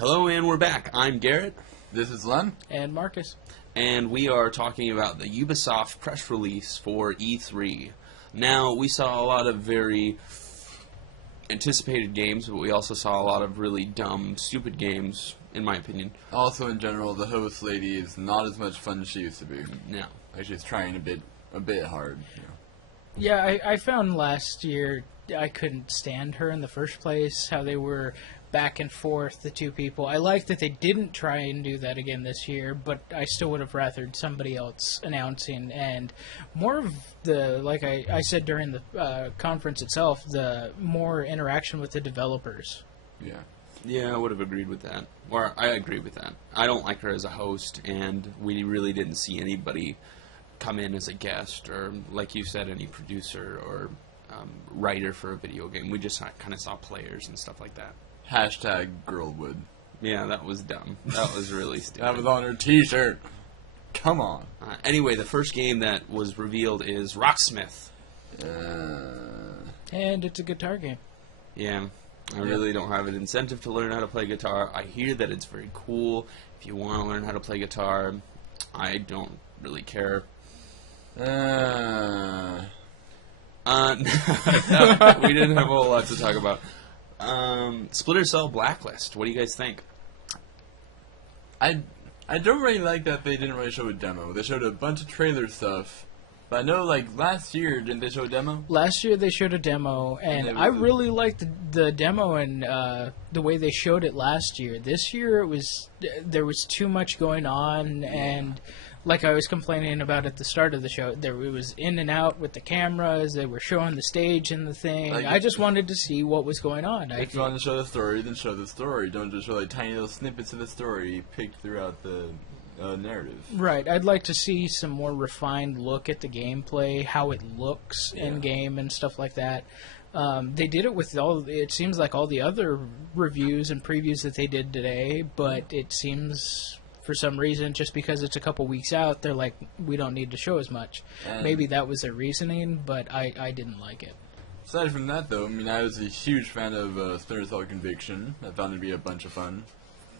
Hello, and we're back. I'm Garrett. This is Len. And Marcus. And we are talking about the Ubisoft press release for E3. Now, we saw a lot of very anticipated games, but we also saw a lot of really dumb, stupid games, in my opinion. Also, in general, the host lady is not as much fun as she used to be. No. Actually, it's trying a bit hard. You know. Yeah, I found last year I couldn't stand her in the first place, how they were back and forth, the two people. I like that they didn't try and do that again this year, but I still would have rathered somebody else announcing, and more of the, like I said during the conference itself, the more interaction with the developers. Yeah. Yeah, I would have agreed with that. Or, I agree with that. I don't like her as a host, and we really didn't see anybody come in as a guest, or, like you said, any producer or writer for a video game. We just kind of saw players and stuff like that. Hashtag Girlwood. Yeah, that was dumb. That was really stupid. That was on her t-shirt. Come on. Anyway, the first game that was revealed is Rocksmith. And it's a guitar game. Yeah, I really don't have an incentive to learn how to play guitar. I hear that it's very cool. If you want to learn how to play guitar, I don't really care. No, we didn't have a whole lot to talk about. Splinter Cell Blacklist. What do you guys think? I don't really like that they didn't really show a demo. They showed a bunch of trailer stuff. But I know, like, last year, didn't they show a demo? Last year they showed a demo, and I really liked the demo and the way they showed it last year. This year, there was too much going on, and like I was complaining about at the start of the show, it was in and out with the cameras. They were showing the stage and the thing. I just wanted to see what was going on. If you want to show the story, then show the story. Don't just show like tiny little snippets of the story picked throughout the narrative. Right. I'd like to see some more refined look at the gameplay, how it looks in game and stuff like that. They did it with it seems like all the other reviews and previews that they did today, but it seems for some reason, just because it's a couple weeks out, they're like, we don't need to show as much. Maybe that was their reasoning, but I didn't like it. Aside from that, though, I mean, I was a huge fan of Splinter Cell Conviction. I found it to be a bunch of fun,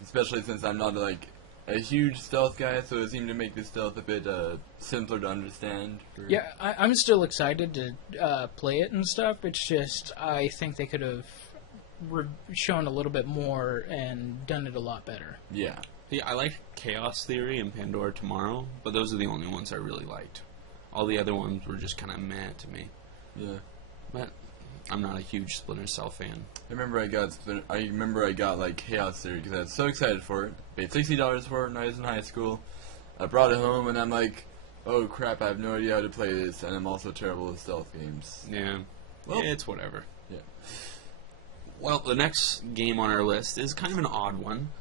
especially since I'm not, like, a huge stealth guy, so it seemed to make the stealth a bit simpler to understand. Yeah, I'm still excited to play it and stuff. It's just, I think they could have shown a little bit more and done it a lot better. Yeah. Yeah, I like Chaos Theory and Pandora Tomorrow, but those are the only ones I really liked. All the other ones were just kind of meh to me. Yeah. But I'm not a huge Splinter Cell fan. I remember I got like Chaos Theory because I was so excited for it. Paid $60 for it when I was in high school. I brought it home and I'm like, oh crap, I have no idea how to play this, and I'm also terrible at stealth games. Yeah. Well, yeah, it's whatever. Yeah. Well, the next game on our list is kind of an odd one.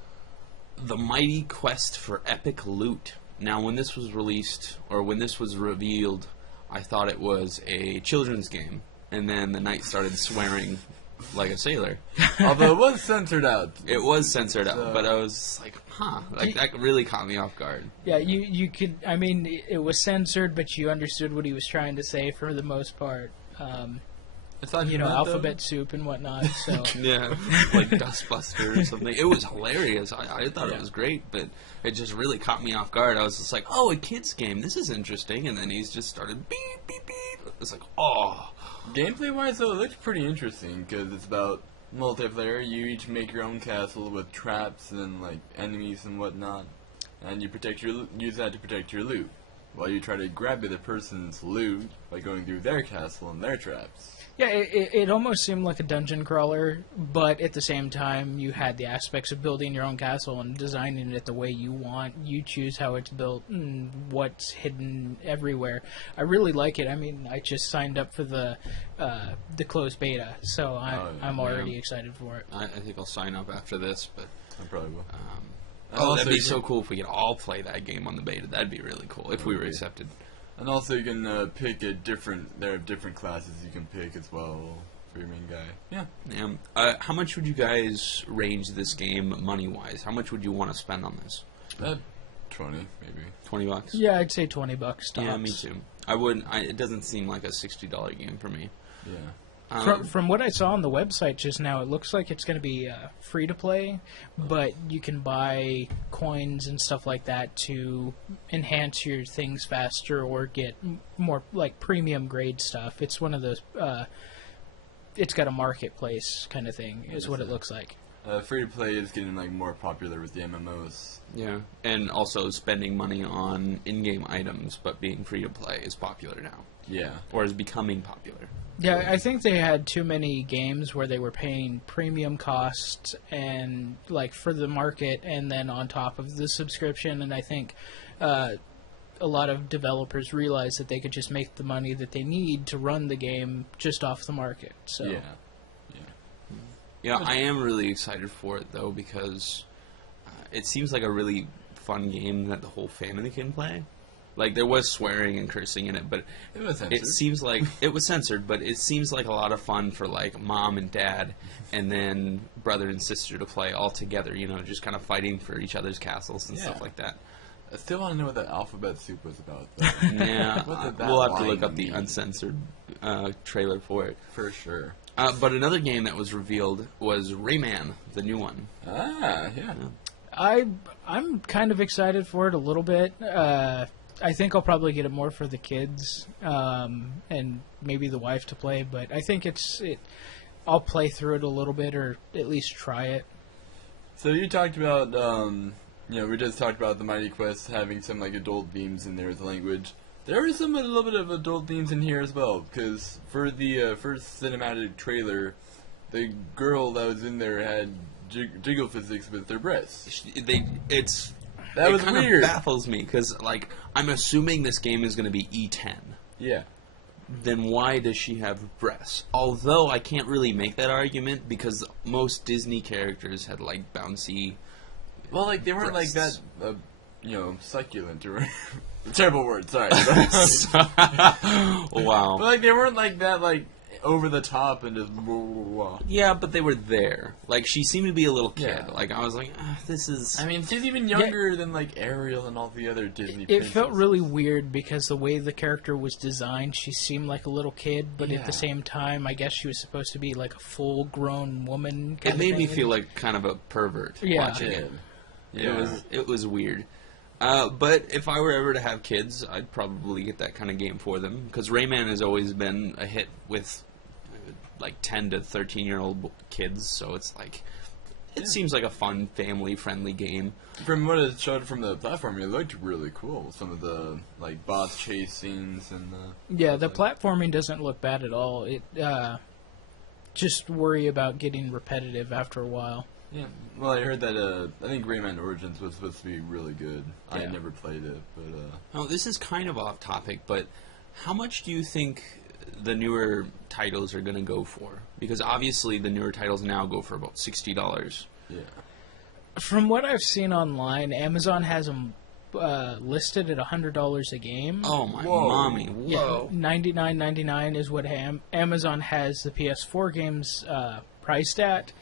The Mighty Quest for Epic Loot. Now, when this was released, or when this was revealed, I thought it was a children's game. And then the knight started swearing like a sailor. Although it was censored out. It was censored out, but I was like, huh. Like, that really caught me off guard. Yeah, you could, I mean, it was censored, but you understood what he was trying to say for the most part. It's not alphabet soup and whatnot. So yeah, like Dustbuster or something. It was hilarious. I thought it was great, but it just really caught me off guard. I was just like, oh, a kid's game. This is interesting. And then he's just started beep, beep, beep. It's like, oh. Gameplay-wise, though, it looks pretty interesting because it's about multiplayer. You each make your own castle with traps and like enemies and whatnot, and you use that to protect your loot, while you try to grab the other person's loot by going through their castle and their traps. Yeah, it almost seemed like a dungeon crawler, but at the same time, you had the aspects of building your own castle and designing it the way you want. You choose how it's built and what's hidden everywhere. I really like it. I mean, I just signed up for the closed beta, so I'm already excited for it. I think I'll sign up after this, but I probably will. That'd be so cool if we could all play that game on the beta. That'd be really cool if we were accepted. And also you can pick there are different classes you can pick as well for your main guy. Yeah. How much would you guys range this game money-wise? How much would you want to spend on this? 20, maybe. $20? Yeah, I'd say $20 tops. Yeah, me too. I wouldn't. It doesn't seem like a $60 game for me. Yeah. From what I saw on the website just now, it looks like it's going to be free to play, but you can buy coins and stuff like that to enhance your things faster or get more like premium grade stuff. It's one of those. It's got a marketplace kind of thing, is what it looks like. Free to play is getting like more popular with the MMOs. Yeah, and also spending money on in-game items, but being free to play is popular now. Yeah, or is becoming popular. Yeah, I think they had too many games where they were paying premium costs and like for the market, and then on top of the subscription. And I think a lot of developers realized that they could just make the money that they need to run the game just off the market. So yeah, I am really excited for it though, because it seems like a really fun game that the whole family can play. Like, there was swearing and cursing in it, but it was censored. It seems like it was censored, but it seems like a lot of fun for like mom and dad, and then brother and sister to play all together. You know, just kind of fighting for each other's castles and stuff like that. I still want to know what that alphabet soup was about. Yeah, we'll have to look up the uncensored trailer for it for sure. But another game that was revealed was Rayman, the new one. Yeah. I'm kind of excited for it a little bit. I think I'll probably get it more for the kids and maybe the wife to play, but I think I'll play through it a little bit, or at least try it. So you talked about, we just talked about the Mighty Quest having some like adult themes in there as a language. There are some a little bit of adult themes in here as well, because for the first cinematic trailer, the girl that was in there had jiggle physics with their breasts. That was kind weird. Of baffles me, because like I'm assuming this game is going to be E10. Yeah. Then why does she have breasts? Although I can't really make that argument, because most Disney characters had like bouncy. Well, like they weren't breasts. like that, succulent or terrible word. Sorry. Wow. But like they weren't like that, like over the top and just. Blah, blah, blah. Yeah, but they were there. Like she seemed to be a little kid. Yeah. Like I was like, this is. I mean, she's even younger than like Ariel and all the other Disney. It felt really weird because the way the character was designed, she seemed like a little kid, but at the same time, I guess she was supposed to be like a full-grown woman. It made me feel like kind of a pervert watching it. Yeah. It was weird. But if I were ever to have kids, I'd probably get that kind of game for them, because Rayman has always been a hit with like 10 to 13-year-old kids, so it's like it seems like a fun, family-friendly game. From what it showed from the platform, it looked really cool. Some of the like boss chase scenes and the platforming doesn't look bad at all. It just worry about getting repetitive after a while. Yeah, well, I heard that I think Rayman Origins was supposed to be really good. Yeah. I had never played it, but Oh, this is kind of off topic, but how much do you think the newer titles are going to go for? Because obviously the newer titles now go for about $60. yeah. From what I've seen online, Amazon has them listed at $100 a game. Oh my mommy! Whoa! Yeah, $99.99 is what Amazon has the PS4 games priced at.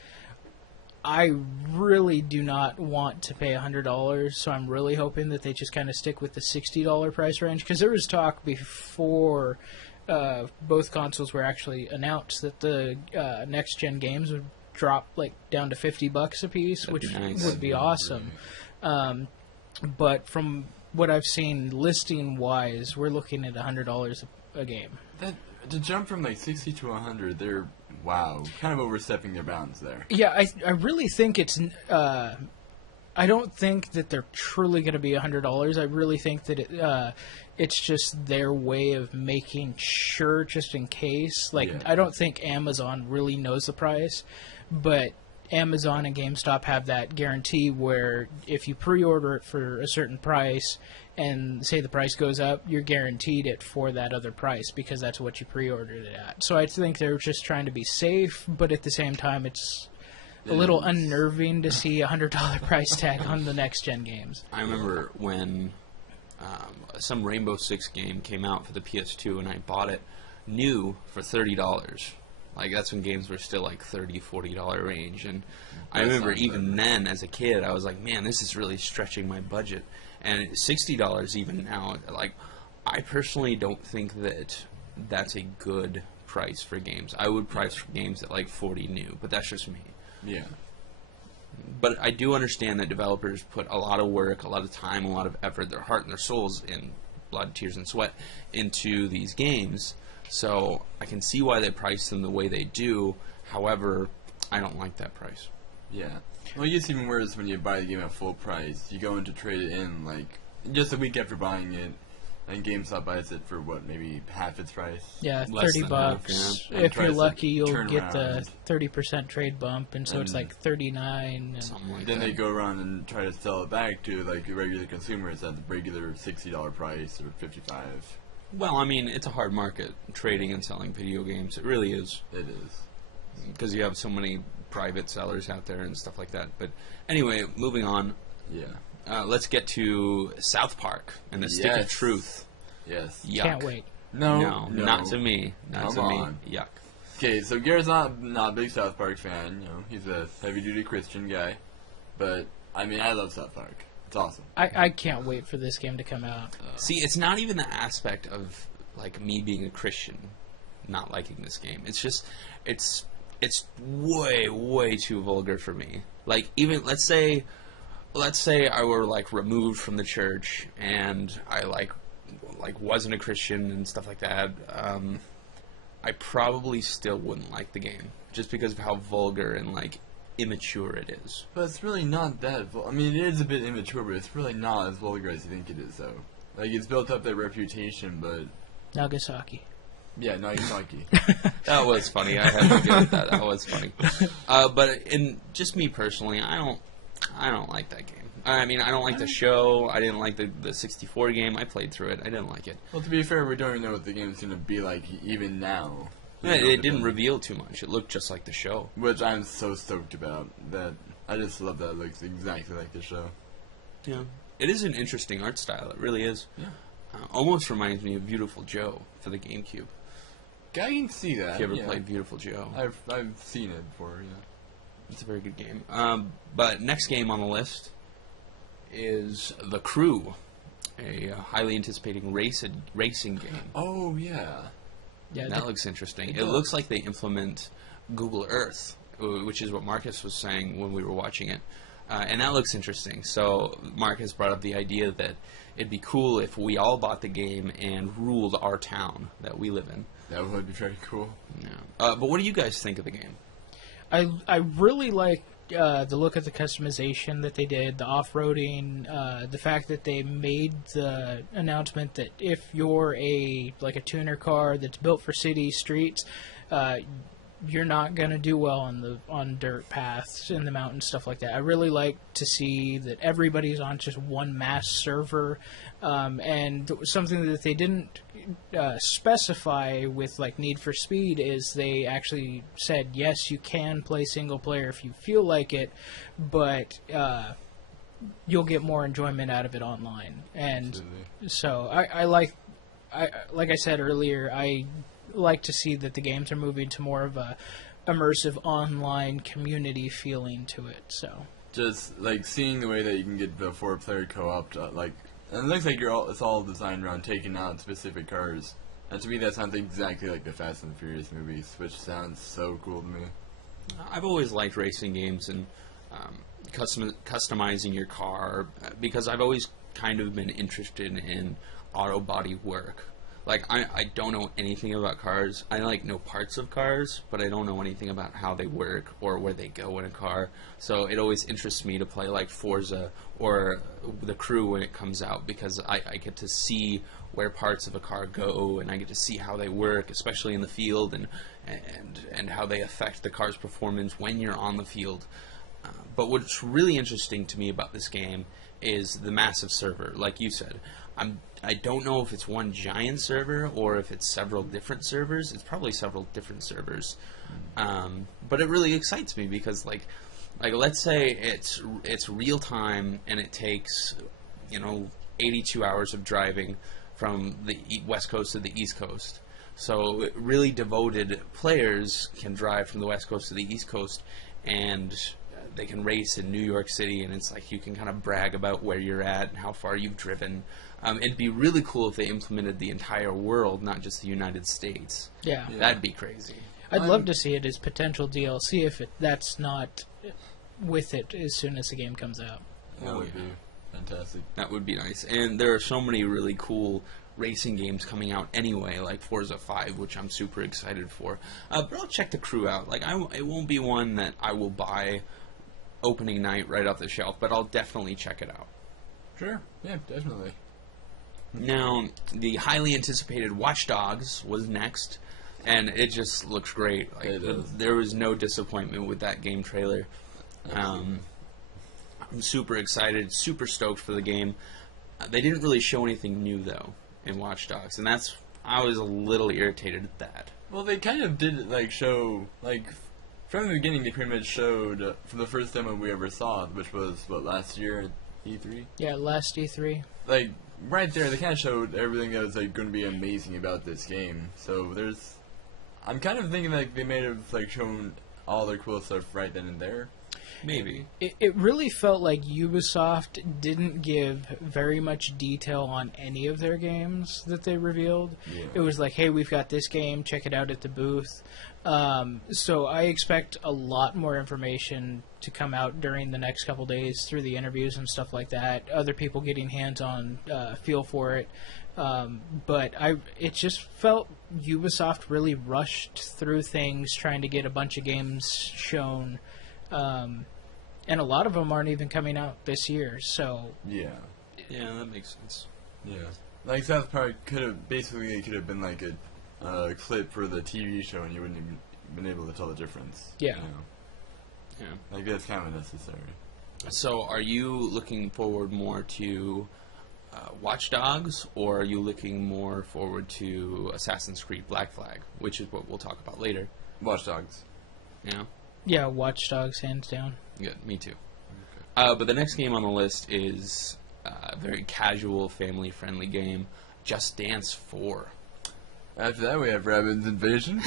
I really do not want to pay $100, so I'm really hoping that they just kind of stick with the $60 price range, because there was talk before both consoles were actually announced that the next-gen games would drop like down to $50 a piece, which would be awesome. But from what I've seen listing-wise, we're looking at $100 a game. To jump from like 60 to 100, they're kind of overstepping their bounds there. Yeah, I really think it's. I don't think that they're truly going to be $100. I really think that it's just their way of making sure, just in case. Like, I don't think Amazon really knows the price, but Amazon and GameStop have that guarantee where if you pre-order it for a certain price and say the price goes up, you're guaranteed it for that other price because that's what you pre-ordered it at. So I think they're just trying to be safe, but at the same time it's a little unnerving to see a $100 price tag on the next-gen games. I remember when some Rainbow Six game came out for the PS2 and I bought it new for $30. Like, that's when games were still like $30, $40 range. And I remember even then, as a kid, I was like, man, this is really stretching my budget. And $60 even now, like, I personally don't think that that's a good price for games. I would price for games at like 40 new, but that's just me. Yeah. But I do understand that developers put a lot of work, a lot of time, a lot of effort, their heart and their souls in blood, tears, and sweat into these games. So I can see why they price them the way they do. However, I don't like that price. Yeah. Well, it gets even worse when you buy the game at full price. You go in to trade it in, like, just a week after buying it, and GameStop buys it for, what, maybe half its price? Yeah, Less $30. than half, yeah. If you're And lucky, you'll turn get the around. 30% trade bump, and so it's And like 39. And Something like Then that. they go around and try to sell it back to, like, regular consumers at the regular $60 price or $55. Well, I mean, it's a hard market, trading and selling video games. It really is. It is. Because you have so many private sellers out there and stuff like that. But anyway, moving on. Yeah. Let's get to South Park and the Stick of Yes. Truth. Yes. Yuck. can't wait. No. Not to me. Not Come to on. me. Yuck. Okay, so Garrett's not a big South Park fan. You know, he's a heavy-duty Christian guy. But, I mean, I love South Park. It's awesome. I can't wait for this game to come out. See, it's not even the aspect of like me being a Christian not liking this game. It's just it's way too vulgar for me. Like, even let's say I were like removed from the church and I like wasn't a Christian and stuff like that. I probably still wouldn't like the game just because of how vulgar and like immature it is. But it's really not that I mean, it is a bit immature, but it's really not as vulgar as you think it is, though. Like, it's built up that reputation, but... Nagasaki. Yeah, Nagasaki. That was funny. I had to get that. That was funny. But in just me personally, I don't like that game. I mean, I don't like the show. I didn't like the 64 game. I played through it. I didn't like it. Well, to be fair, we don't even know what the game's going to be like even now. Yeah, it didn't reveal too much. It looked just like the show. Which I'm so stoked about. That I just love that it looks exactly like the show. Yeah. It is an interesting art style. It really is. Yeah. Almost reminds me of Beautiful Joe for the GameCube. I can see that. If you ever yeah. played Beautiful Joe. I've seen it before, yeah. It's a very good game. But next game on the list is The Crew, a highly anticipated racing game. Oh, yeah. Yeah, That looks interesting. It It does. looks like they implement Google Earth, which is what Marcus was saying when we were watching it. And that looks interesting. So Marcus brought up the idea that it'd be cool if we all bought the game and ruled our town that we live in. That would be very cool. Yeah. But what do you guys think of the game? I really like the look of the customization that they did, the off-roading, the fact that they made the announcement that if you're a tuner car that's built for city streets, you're not going to do well on dirt paths in the mountains, stuff like that. I really like to see that everybody's on just one mass server, and something that they didn't specify with Need for Speed is they actually said, yes, you can play single player if you feel like it, but you'll get more enjoyment out of it online. And Absolutely. so I like I said earlier, I like to see that the games are moving to more of a immersive online community feeling to it. So Just, seeing the way that you can get the 4-player co-op, and it looks like it's all designed around taking out specific cars. And to me, that sounds exactly like the Fast and Furious movies, which sounds so cool to me. I've always liked racing games and customizing your car because I've always kind of been interested in auto body work. I don't know anything about cars. I know parts of cars, but I don't know anything about how they work or where they go in a car. So it always interests me to play Forza or The Crew when it comes out because I get to see where parts of a car go and I get to see how they work, especially in the field and how they affect the car's performance when you're on the field. But what's really interesting to me about this game is the massive server. Like you said, I don't know if it's one giant server or if it's several different servers. It's probably several different servers. But it really excites me because let's say it's real time and it takes 82 hours of driving from the west coast to the east coast. So really devoted players can drive from the west coast to the east coast and they can race in New York City, and it's like you can kind of brag about where you're at and how far you've driven. It'd be really cool if they implemented the entire world, not just the United States. Yeah. That'd be crazy. I'd love to see it as potential DLC if that's not with it as soon as the game comes out. That would be fantastic. That would be nice. And there are so many really cool racing games coming out anyway, like Forza 5, which I'm super excited for. But I'll check the crew out. Like, it won't be one that I will buy opening night right off the shelf, but I'll definitely check it out. Sure. Yeah, definitely. Now, the highly anticipated Watch Dogs was next, and it just looks great. Like, It does. there was no disappointment with that game trailer. I'm super excited, super stoked for the game. They didn't really show anything new, though, in Watch Dogs, and I was a little irritated at that. Well, they kind of did, like, show, like, from the beginning, they pretty much showed, from the first demo we ever saw, which was, what, last year at E3? Yeah, last E3. Like, right there, they kind of showed everything that was, like, going to be amazing about this game. So, I'm kind of thinking, like, they may have, like, shown all their cool stuff right then and there. Maybe. It really felt like Ubisoft didn't give very much detail on any of their games that they revealed. Yeah. It was like, hey, we've got this game, check it out at the booth. So I expect a lot more information to come out during the next couple days through the interviews and stuff like that. Other people getting hands-on feel for it. But it just felt Ubisoft really rushed through things, trying to get a bunch of games shown. And a lot of them aren't even coming out this year, so... Yeah. Yeah, that makes sense. Yeah. Like, South Park could have been, like, a clip for the TV show, and you wouldn't even been able to tell the difference. Yeah. You know? Yeah. Like, that's kind of necessary. So, are you looking forward more to Watch Dogs, or are you looking more forward to Assassin's Creed Black Flag, which is what we'll talk about later? Watch Dogs. Yeah? Yeah, Watch Dogs, hands down. Good, me too. Okay. But the next game on the list is a very casual, family-friendly game, Just Dance 4. After that, we have Rabbids Invasion.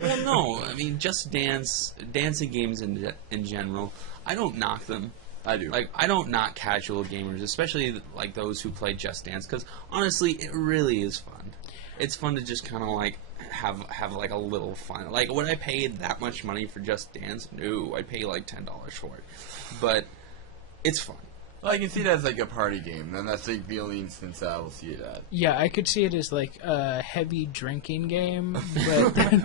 Well, no, I mean, Just Dance, dancing games in general, I don't knock them. I do. Like, I don't knock casual gamers, especially like those who play Just Dance, because honestly, it really is fun. It's fun to just kind of like have like a little fun. Like, would I pay that much money for Just Dance? No, I'd pay like $10 for it. But it's fun. Well, I can see it as like a party game, and that's like the only instance I will see it at. Yeah, I could see it as like a heavy drinking game, but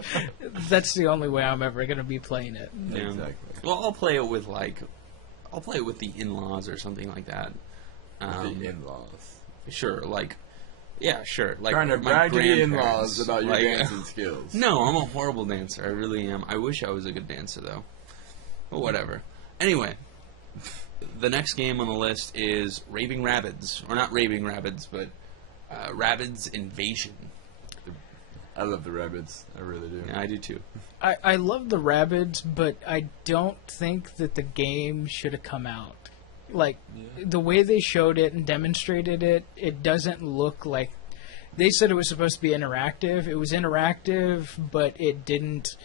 that's the only way I'm ever going to be playing it. Yeah. Exactly. Well, I'll play it with the in-laws or something like that. The in-laws. Sure, like, yeah, sure. Like, Trying to my brag to the grandparents, in-laws about your like, dancing skills. No, I'm a horrible dancer. I really am. I wish I was a good dancer, though. But whatever. Anyway, the next game on the list is Raving Rabbids. Or not Raving Rabbids, but Rabbids Invasion. I love the Rabbids. I really do. Yeah, I do too. I love the Rabbids, but I don't think that the game should have come out. Like, the way they showed it and demonstrated it, it doesn't look like... They said it was supposed to be interactive. It was interactive, but it didn't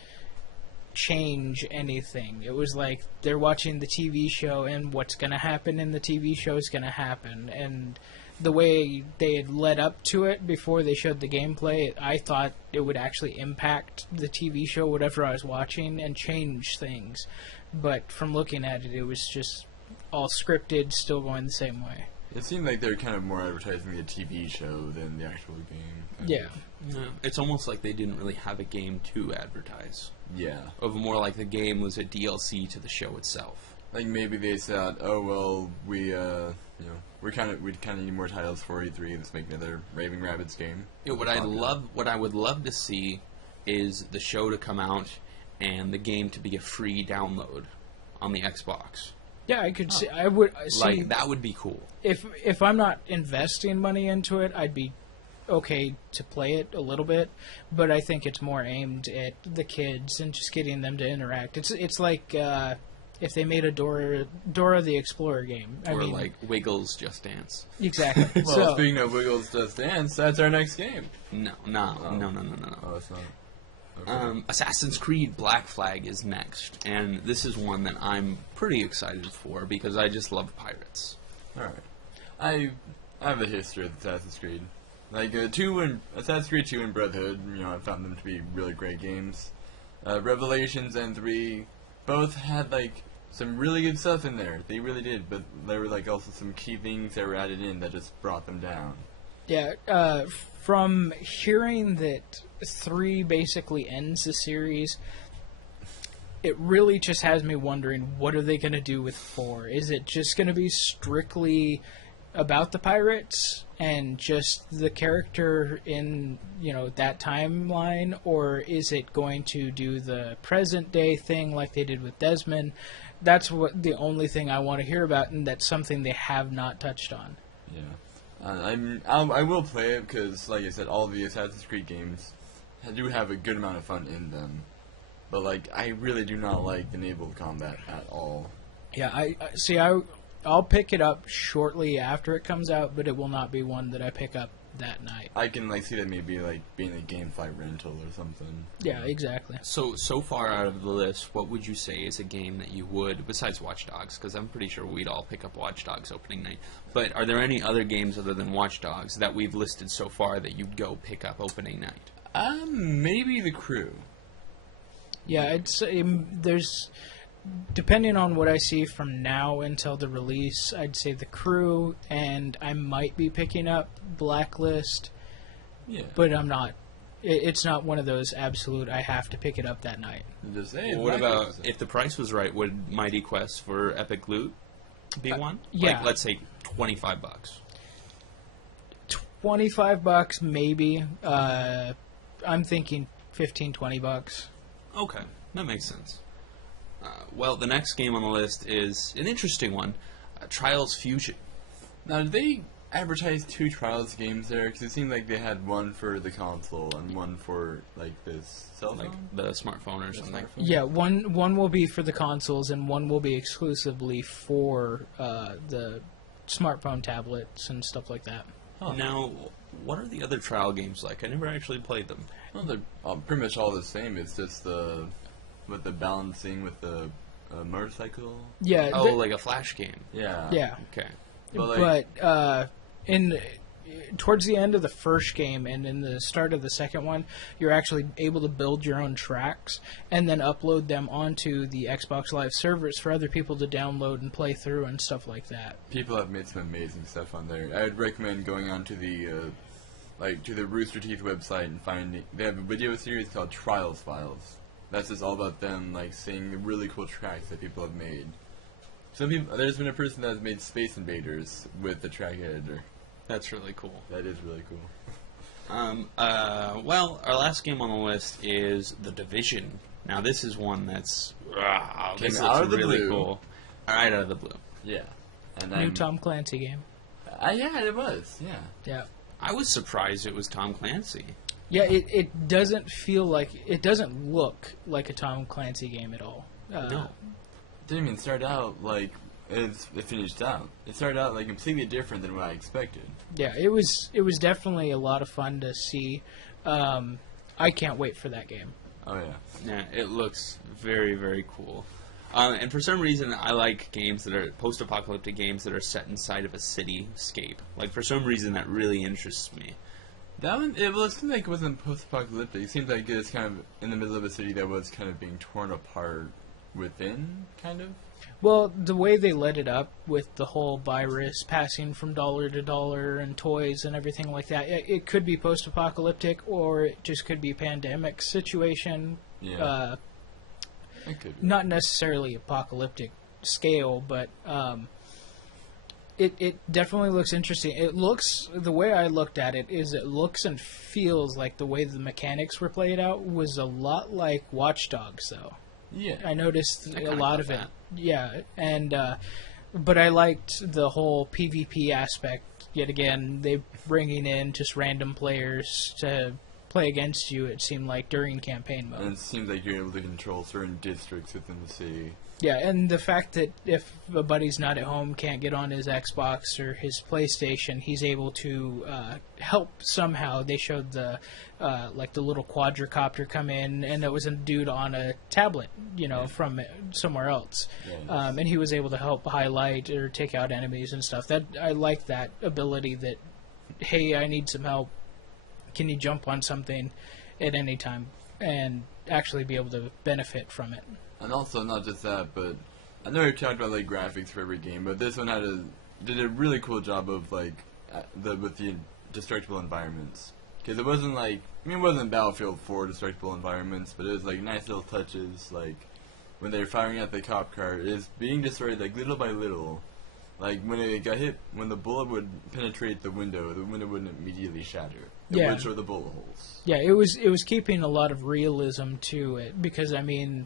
change anything. It was like they're watching the TV show, and what's going to happen in the TV show is going to happen. And the way they had led up to it before they showed the gameplay, I thought it would actually impact the TV show, whatever I was watching, and change things. But from looking at it, it was just all scripted, still going the same way. It seemed like they were kind of more advertising the TV show than the actual game. Yeah. Yeah, it's almost like they didn't really have a game to advertise. Yeah. Of more like the game was a DLC to the show itself. Like maybe they said, "Oh well, we kind of need more titles for E3. Let's make another Raving Rabbids game." Yeah, what I would love to see is the show to come out and the game to be a free download on the Xbox. Yeah, I could see. I would see. Like, that would be cool. If I'm not investing money into it, I'd be okay to play it a little bit. But I think it's more aimed at the kids and just getting them to interact. It's like if they made a Dora the Explorer game. I mean, like Wiggles Just Dance. Exactly. Well, So, speaking of Wiggles Just Dance, that's our next game. No. Oh, it's not. Okay. Assassin's Creed Black Flag is next, and this is one that I'm pretty excited for because I just love pirates. Alright. I have a history with Assassin's Creed. Like, Assassin's Creed 2 and Brotherhood, I found them to be really great games. Revelations and 3 both had, like, some really good stuff in there. They really did, but there were, like, also some key things that were added in that just brought them down. Yeah, from hearing that 3 basically ends the series, it really just has me wondering, what are they going to do with 4? Is it just going to be strictly about the pirates and just the character in, that timeline, or is it going to do the present day thing like they did with Desmond? That's the only thing I want to hear about, and that's something they have not touched on. Yeah. I will play it because, like I said, all the Assassin's Creed games do have a good amount of fun in them. But, like, I really do not like the naval combat at all. Yeah, I'll pick it up shortly after it comes out, but it will not be one that I pick up that night. I can, like, see that maybe, like, being a GameFly rental or something. Yeah, exactly. So far out of the list, what would you say is a game that you would, besides Watch Dogs, because I'm pretty sure we'd all pick up Watch Dogs opening night, but are there any other games other than Watch Dogs that we've listed so far that you'd go pick up opening night? Maybe The Crew. Yeah, there's... Depending on what I see from now until the release, I'd say The Crew, and I might be picking up Blacklist, but I'm not. It's not one of those absolute, I have to pick it up that night. Just, hey, what about, if the price was right, would Mighty Quest for Epic Loot be one? Yeah. Like, let's say $25. $25, maybe. I'm thinking $15-20. Okay, that makes sense. Well, the next game on the list is an interesting one, Trials Fusion. Now, did they advertise 2 Trials games there? Because it seemed like they had one for the console and one for, like, this cell phone? Like the smartphone or something. Yeah, one will be for the consoles, and one will be exclusively for the smartphone tablets and stuff like that. Huh. Now, what are the other trial games like? I never actually played them. Well, they're pretty much all the same. It's just with the balancing with the motorcycle. Yeah. Oh, like a Flash game. Yeah. Yeah. Okay. But towards the end of the first game and in the start of the second one, you're actually able to build your own tracks and then upload them onto the Xbox Live servers for other people to download and play through and stuff like that. people have made some amazing stuff on there. I would recommend going on to the to the Rooster Teeth website and finding. They have a video series called Trials Files. That's just all about them, like, seeing the really cool tracks that people have made. There's been a person that has made Space Invaders with the track editor. That's really cool. That is really cool. Well, our last game on the list is The Division. Now, this is one that's... this Came out looks of the really blue. cool. Right out of the blue. Yeah. And New Tom Clancy game. Yeah, it was. Yeah. Yeah. I was surprised it was Tom Clancy. Yeah, it doesn't feel like... It doesn't look like a Tom Clancy game at all. No. It didn't even start out like it finished out. It started out like completely different than what I expected. Yeah, it was definitely a lot of fun to see. I can't wait for that game. Oh yeah. Yeah, it looks very, very cool. And for some reason, I like games that are post-apocalyptic games that are set inside of a cityscape. Like, for some reason, that really interests me. That one, it seemed like it wasn't post-apocalyptic. It seemed like it was kind of in the middle of a city that was kind of being torn apart within, kind of. Well, the way they let it up with the whole virus passing from dollar to dollar and toys and everything like that, it could be post-apocalyptic or it just could be a pandemic situation. Yeah. It could be. Not necessarily apocalyptic scale, but it definitely looks interesting. It looks, the way I looked at it is it looks and feels like the way the mechanics were played out was a lot like Watch Dogs, though. Yeah. I noticed I a kinda lot got of it. that. Yeah, and but I liked the whole PvP aspect. Yet again, they bringing in just random players to play against you. It seemed like during campaign mode. And it seems like you're able to control certain districts within the city. Yeah, and the fact that if a buddy's not at home, can't get on his Xbox or his PlayStation, he's able to help somehow. They showed the like the little quadricopter come in, and it was a dude on a tablet, from somewhere else, and he was able to help highlight or take out enemies and stuff. That I like that ability. That, hey, I need some help. Can you jump on something at any time and actually be able to benefit from it? And also, not just that, but I know we've talked about like graphics for every game, but this one did a really cool job of like with the destructible environments. Because it wasn't like, it wasn't Battlefield 4 destructible environments, but it was like nice little touches, like when they were firing at the cop car, it is being destroyed like little by little. Like when it got hit, when the bullet would penetrate the window wouldn't immediately shatter. It would show the bullet holes. Yeah, it was keeping a lot of realism to it because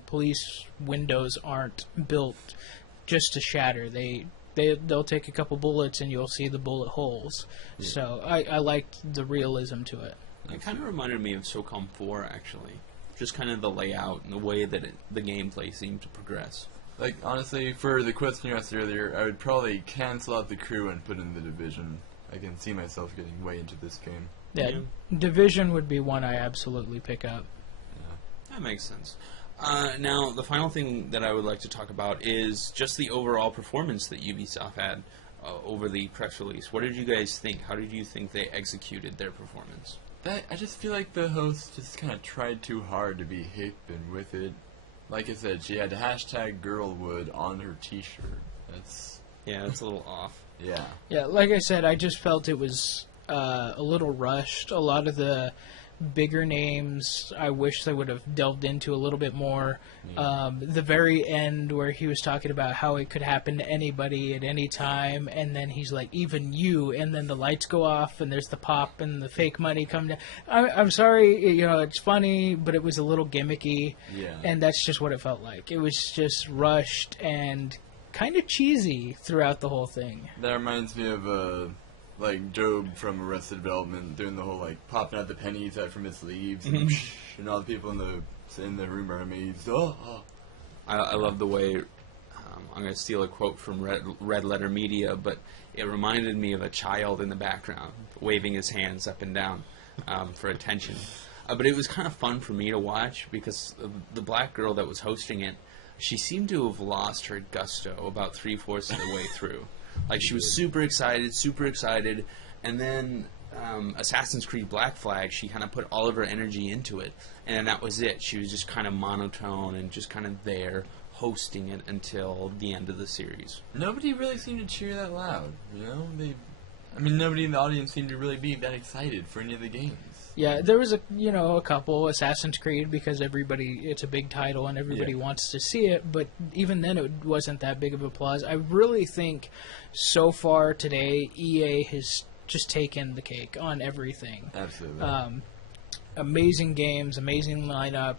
police windows aren't built just to shatter. They'll take a couple bullets and you'll see the bullet holes. Yeah. So I liked the realism to it. It kind of reminded me of SOCOM 4 actually, just kind of the layout and the way that the gameplay seemed to progress. Like, honestly, for the question you asked earlier, I would probably cancel out the crew and put in the Division. I can see myself getting way into this game. Yeah, Division would be one I absolutely pick up. Yeah. That makes sense. Now, the final thing that I would like to talk about is just the overall performance that Ubisoft had over the press release. What did you guys think? How did you think they executed their performance? I just feel like the host just kind of tried too hard to be hip and with it. Like I said, she had #Girlwood on her T-shirt. That's a little off. Yeah. Yeah, like I said, I just felt it was a little rushed. A lot of the bigger names, I wish they would have delved into a little bit more. Yeah. The very end where he was talking about how it could happen to anybody at any time, and then he's like, even you, and then the lights go off, and there's the pop, and the fake money come down. I'm sorry, it's funny, but it was a little gimmicky, and that's just what it felt like. It was just rushed and kind of cheesy throughout the whole thing. That reminds me of like Job from Arrested Development doing the whole like popping out the pennies out from his sleeves, and all the people in the room are amazed. I love the way I'm going to steal a quote from Red Letter Media, but it reminded me of a child in the background waving his hands up and down for attention. But it was kind of fun for me to watch because the black girl that was hosting it, she seemed to have lost her gusto about 3/4 of the way through. Like, she was super excited, and then Assassin's Creed Black Flag, she kind of put all of her energy into it, and that was it. She was just kind of monotone and just kind of there, hosting it until the end of the series. Nobody really seemed to cheer that loud, nobody in the audience seemed to really be that excited for any of the games. Yeah, there was a couple Assassin's Creed because it's a big title and everybody wants to see it, but even then it wasn't that big of applause. I really think so far today EA has just taken the cake on everything. Absolutely. Amazing games, amazing lineup.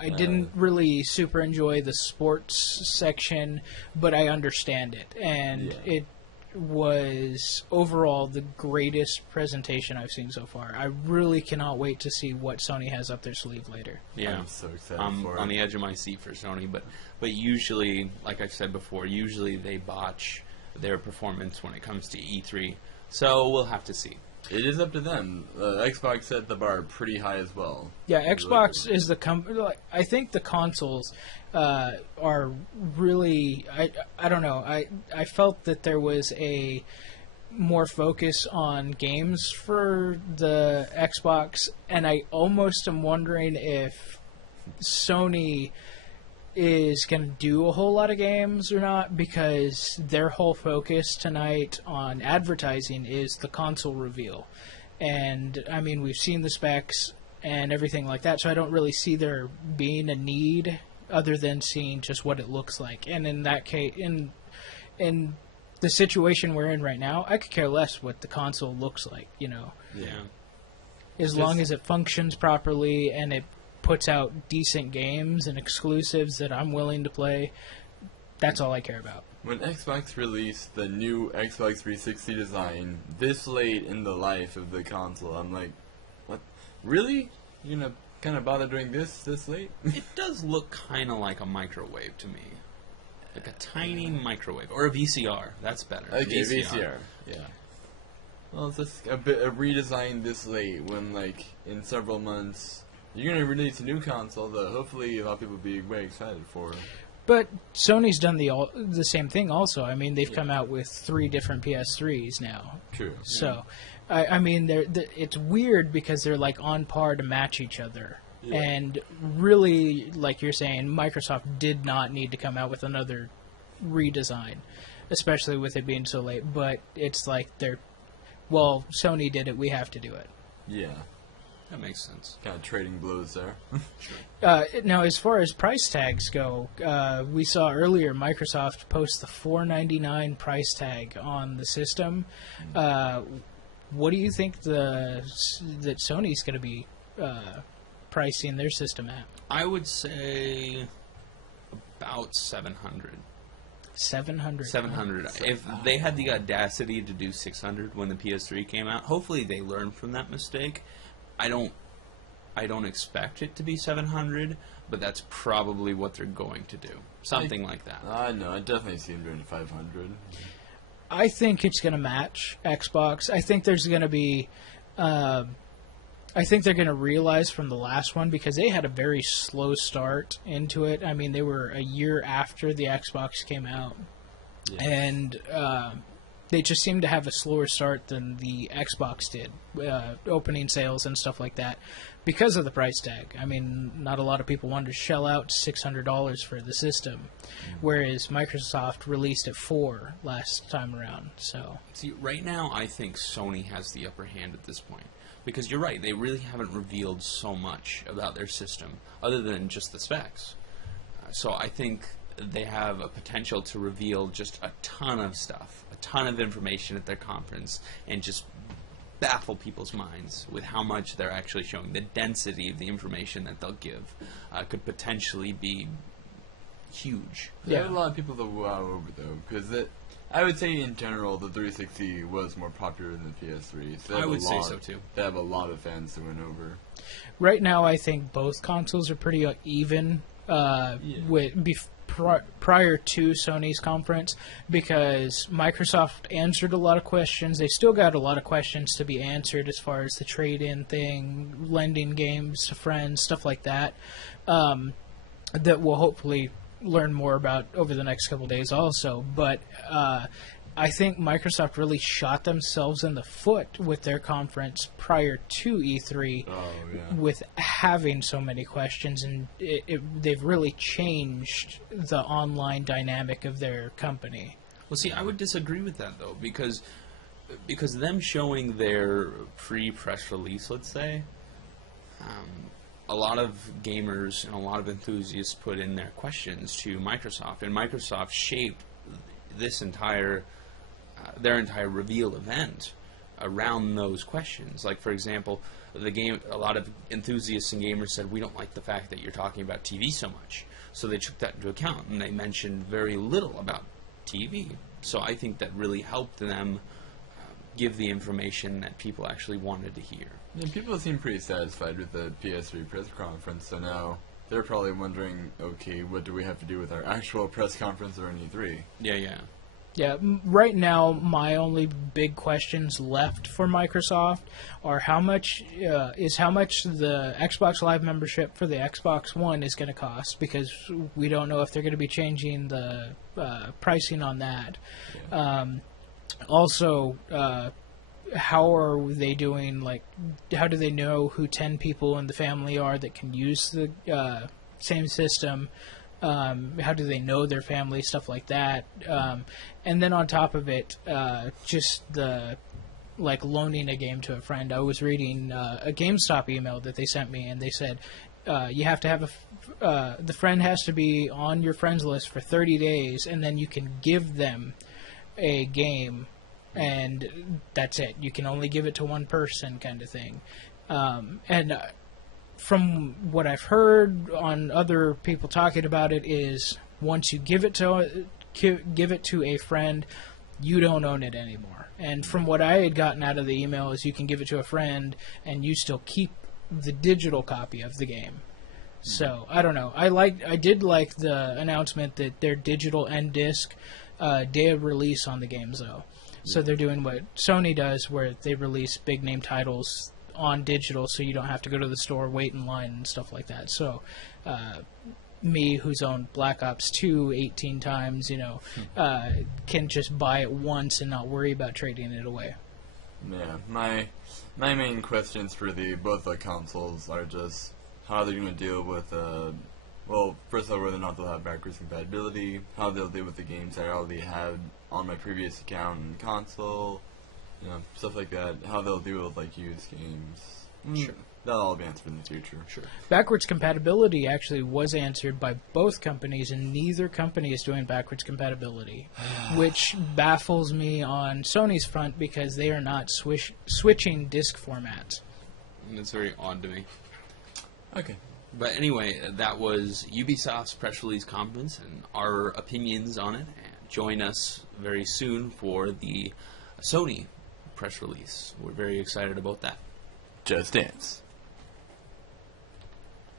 I didn't really super enjoy the sports section, but I understand it, and it was overall the greatest presentation I've seen so far. I really cannot wait to see what Sony has up their sleeve later. Yeah, I'm so excited for it. On the edge of my seat for Sony, but usually, like I've said before, usually they botch their performance when it comes to E3. So we'll have to see. It is up to them. Xbox set the bar pretty high as well. Yeah, Xbox is the company. I think the consoles are really. I don't know. I felt that there was a more focus on games for the Xbox, and I almost am wondering if Sony is going to do a whole lot of games or not, because their whole focus tonight on advertising is the console reveal. And, we've seen the specs and everything like that, so I don't really see there being a need other than seeing just what it looks like. And in that case, in the situation we're in right now, I could care less what the console looks like, Yeah. As long as it functions properly and it puts out decent games and exclusives that I'm willing to play, that's all I care about. When Xbox released the new Xbox 360 design this late in the life of the console, I'm like, what? Really? You're gonna kind of bother doing this late? It does look kind of like a microwave to me. Like a tiny microwave. Or a VCR. That's better. Okay, VCR. Yeah. Well, it's just a redesign this late when, like, in several months, you're going to release a new console that hopefully a lot of people will be very excited for. But Sony's done the same thing also. I mean, they've come out with 3 different PS3s now. True. So, I mean, it's weird because they're, like, on par to match each other. Yeah. And really, like you're saying, Microsoft did not need to come out with another redesign, especially with it being so late. But it's like well, Sony did it, we have to do it. Yeah. That makes sense. Kind of trading blows there. Now, as far as price tags go, we saw earlier Microsoft post the $499 price tag on the system. What do you think that Sony's going to be pricing their system at? I would say about 700. 700. 700. If they had the audacity to do 600 when the PS3 came out, hopefully they learned from that mistake. I don't expect it to be 700, but that's probably what they're going to do. Something like that. No, I definitely see them doing 500. I think it's going to match Xbox. I think there's going to be... I think they're going to realize from the last one, because they had a very slow start into it. I mean, they were a year after the Xbox came out. Yeah. And they just seemed to have a slower start than the Xbox did, opening sales and stuff like that, because of the price tag. I mean, not a lot of people wanted to shell out $600 for the system, whereas Microsoft released it $400 last time around. So, see, right now, I think Sony has the upper hand at this point. Because you're right, they really haven't revealed so much about their system, other than just the specs. So I think they have a potential to reveal just a ton of stuff, a ton of information at their conference, and just baffle people's minds with how much they're actually showing. The density of the information that they'll give could potentially be huge. There are a lot of people that wow over, though, because I would say in general the 360 was more popular than the PS3. So I would say so too. They have a lot of fans that went over. Right now, I think both consoles are pretty even prior to Sony's conference, because Microsoft answered a lot of questions. They still got a lot of questions to be answered as far as the trade-in thing, lending games to friends, stuff like that, that we'll hopefully learn more about over the next couple days also. But I think Microsoft really shot themselves in the foot with their conference prior to E3 with having so many questions, and they've really changed the online dynamic of their company. Well, see, I would disagree with that, though, because them showing their pre-press release, let's say, a lot of gamers and a lot of enthusiasts put in their questions to Microsoft, and Microsoft shaped this their entire reveal event around those questions. Like, for example, a lot of enthusiasts and gamers said, we don't like the fact that you're talking about TV so much. So they took that into account, and they mentioned very little about TV. So I think that really helped them give the information that people actually wanted to hear. Yeah, people seem pretty satisfied with the PS3 press conference, so now they're probably wondering, okay, what do we have to do with our actual press conference or an E3? Yeah, right now, my only big questions left for Microsoft are how much the Xbox Live membership for the Xbox One is going to cost, because we don't know if they're going to be changing the pricing on that. Yeah. Also, how are they doing, like, how do they know who 10 people in the family are that can use the same system? How do they know their family, stuff like that. And then on top of it, just the, like, loaning a game to a friend. I was reading a GameStop email that they sent me, and they said you have to have the friend has to be on your friends list for 30 days, and then you can give them a game, and that's it. You can only give it to one person, kind of thing. And from what I've heard on other people talking about it, is once you give it to a friend, you don't own it anymore. And from what I had gotten out of the email is you can give it to a friend and you still keep the digital copy of the game. So I don't know. I did like the announcement that their digital and disc day of release on the games though. So they're doing what Sony does, where they release big name titles on digital, so you don't have to go to the store, wait in line, and stuff like that. So me, who's owned Black Ops 2 18 times, can just buy it once and not worry about trading it away. Yeah, my main questions for both the consoles are just how they're going to deal with, well, first of all, whether or not they'll have backwards compatibility, how they'll deal with the games that I already had on my previous account and console, stuff like that, how they'll deal with, like, used games. Sure. That'll all be answered in the future. Sure. Backwards compatibility actually was answered by both companies, and neither company is doing backwards compatibility, which baffles me on Sony's front because they are not switching disc formats. It's very odd to me. Okay. But anyway, that was Ubisoft's press release conference and our opinions on it. And join us very soon for the Sony press release. We're very excited about that. Just Dance.